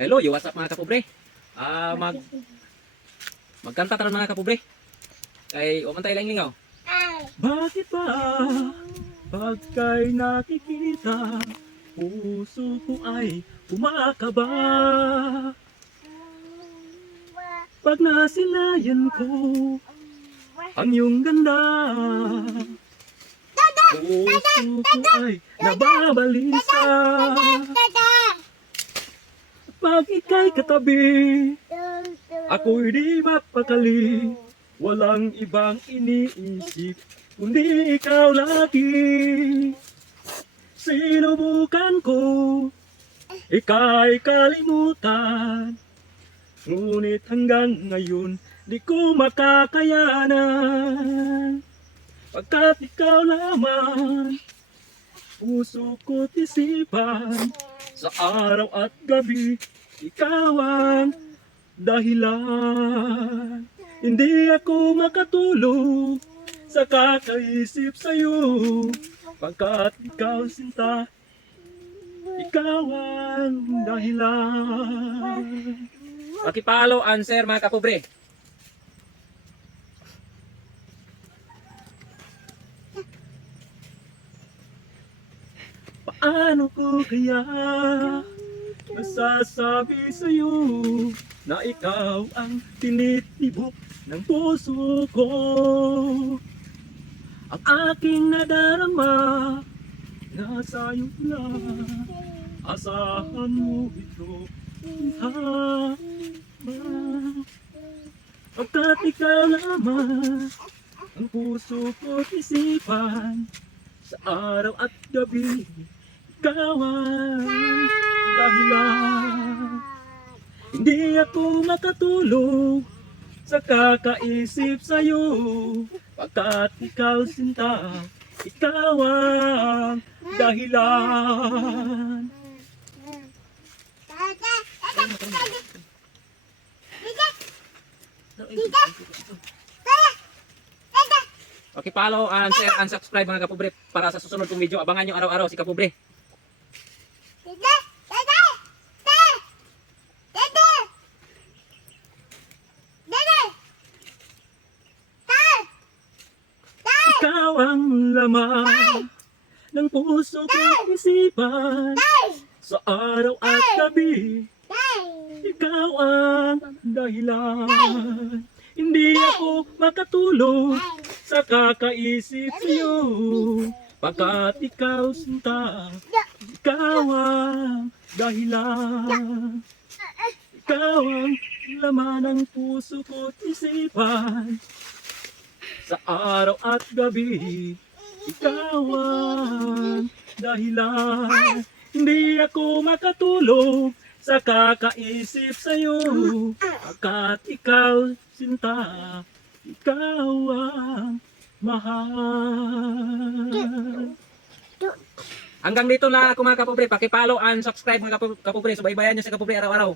Hello, what's up mga kapobre? Magkanta tayo mga kapobre. Kay umantay lang lingaw. Bakit ba pagkay nakikita, puso ko ay kumakaba? Pag nasilayan ko ang iyong ganda, puso ko ay nababalisa. Pag ika'y katabi, ako'y di mapakali. Walang ibang iniisip, kundi ikaw lagi. Sinubukan ko, ika'y kalimutan. Ngunit hanggang ngayon, di ko makakayanan. Pagkat ikaw lamang, puso ko't isipan. Sa araw at gabi, ikaw ang dahilan. Hindi ako makatulog sa kakaisip sa'yo. Pagkat ikaw sinta, ikaw ang dahilan. Pakipalo, answer mga kapobre. Paano ko kaya masasabi sa'yo na ikaw ang tinitibok ng puso ko? Ang aking nadarama, nasa iyo lang. Asahan mo ito, tama. Pagkat ikaw lamang ang puso ko't isipan. Sa araw at gabi, ikaw ang dahilan. Hindi ako makatulog sa kakaisip sa'yo. Pagkat ikaw sinta, ikaw ang dahilan. Pakipalo, share, and subscribe mga kapobre para sa susunod kong video. Abangan nyo araw-araw si kapobre. Ikaw ang laman ng puso ko't isipan. Sa araw at gabi, ikaw ang dahilan. Hindi ako makatulog sa kakaisip sa'yo. Pagkat ikaw sinta, ikaw ang dahilan. Ikaw ang laman ng puso ko't isipan. Sa araw at gabi, ikaw ang dahilan. Hindi ako makatulog sa kakaisip sa'yo. Pagkat ikaw sinta, ikaw ang mahal. Hanggang dito na ako mga kapobre. Pakipalo and subscribe mga kapobre. Subaybayan nyo sa kapobre araw-araw.